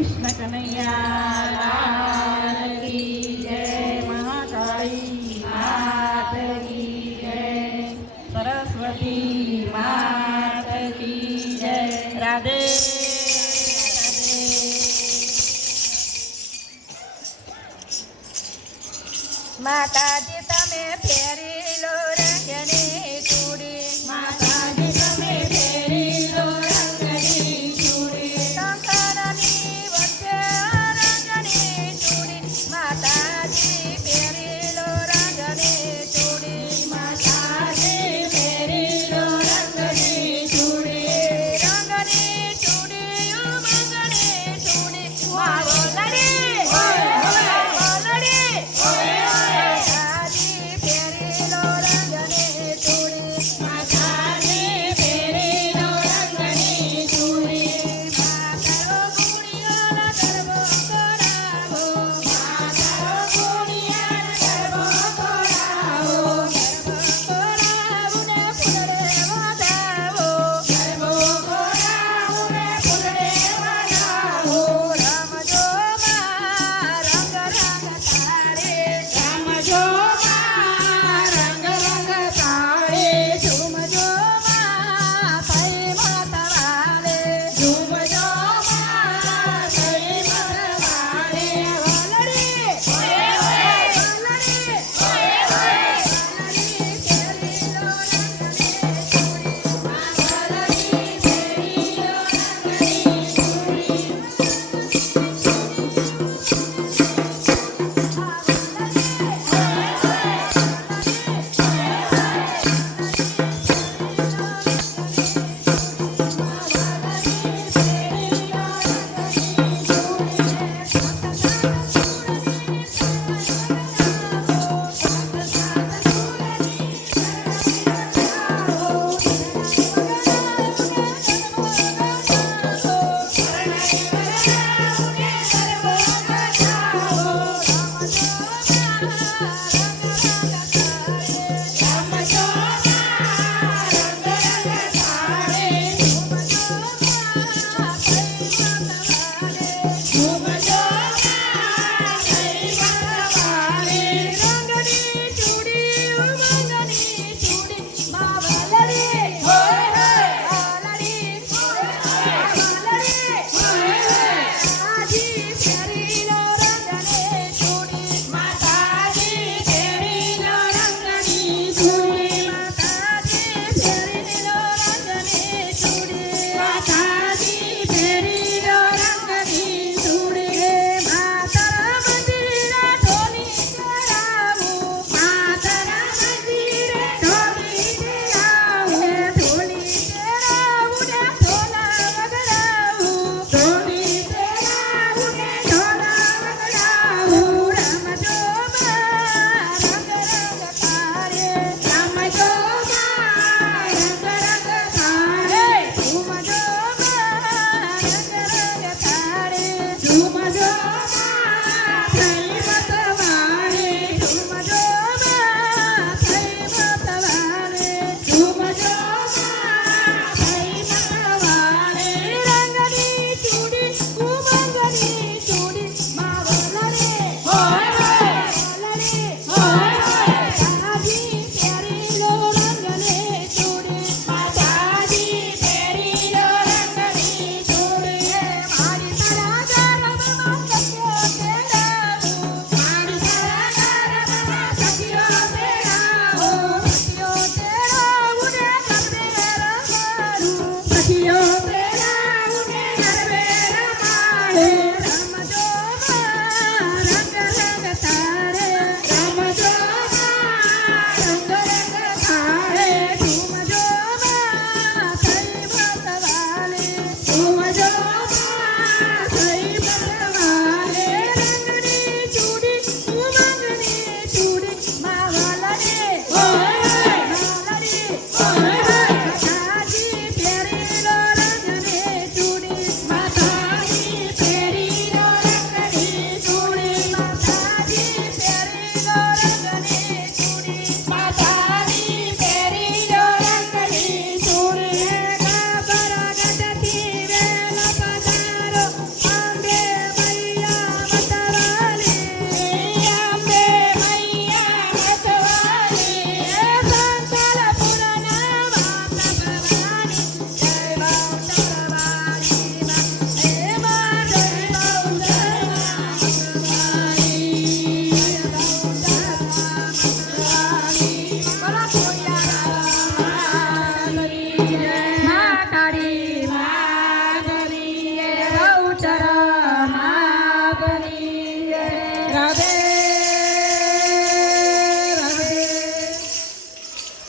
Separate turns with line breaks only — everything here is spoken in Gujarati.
કૃષ્ણ કનૈયા જય મહાકાળી માત જય. સરસ્વતી માતકી જય રાધે
માતાજી તમે ફેરી